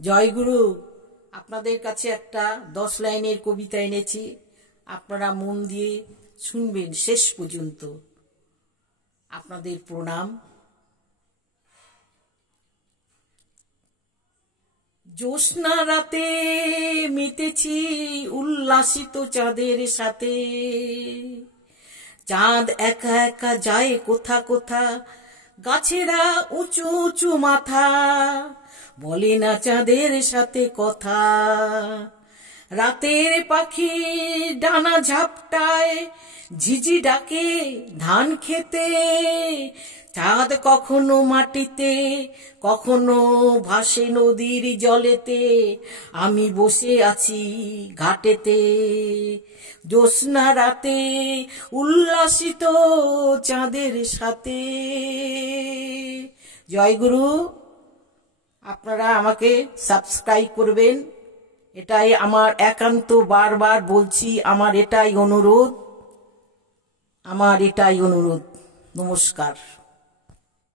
জয়গুরু, আপনাদের কাছে একটা 10 লাইনের কবিতা এনেছি। আপনারা মন দিয়ে শুনবেন শেষ পর্যন্ত। আপনাদের প্রণাম। জ্যোৎস্না রাতে মেতেছি উল্লাসিত চাঁদের সাথে, চাঁদ একা একা যায় কোথা কোথা, গাছেরা উঁচু উঁচু মাথা, বলে না চাঁদের সাথে কথা। রাতের পাখি ডানা ঝাপটায়, ঝিঝি ডাকে ধান খেতে, চাঁদ কখনো মাটিতে কখনো ভাসে নদীর জলেতে, আমি বসে আছি ঘাটেতে। জ্যোৎস্না রাতে উল্লাসিত চাঁদের সাথে। জয়গুরু, আপনারা আমাকে সাবস্ক্রাইব করবেন, এটাই আমার একান্ত, বারবার বলছি, আমার এটাই অনুরোধ। নমস্কার।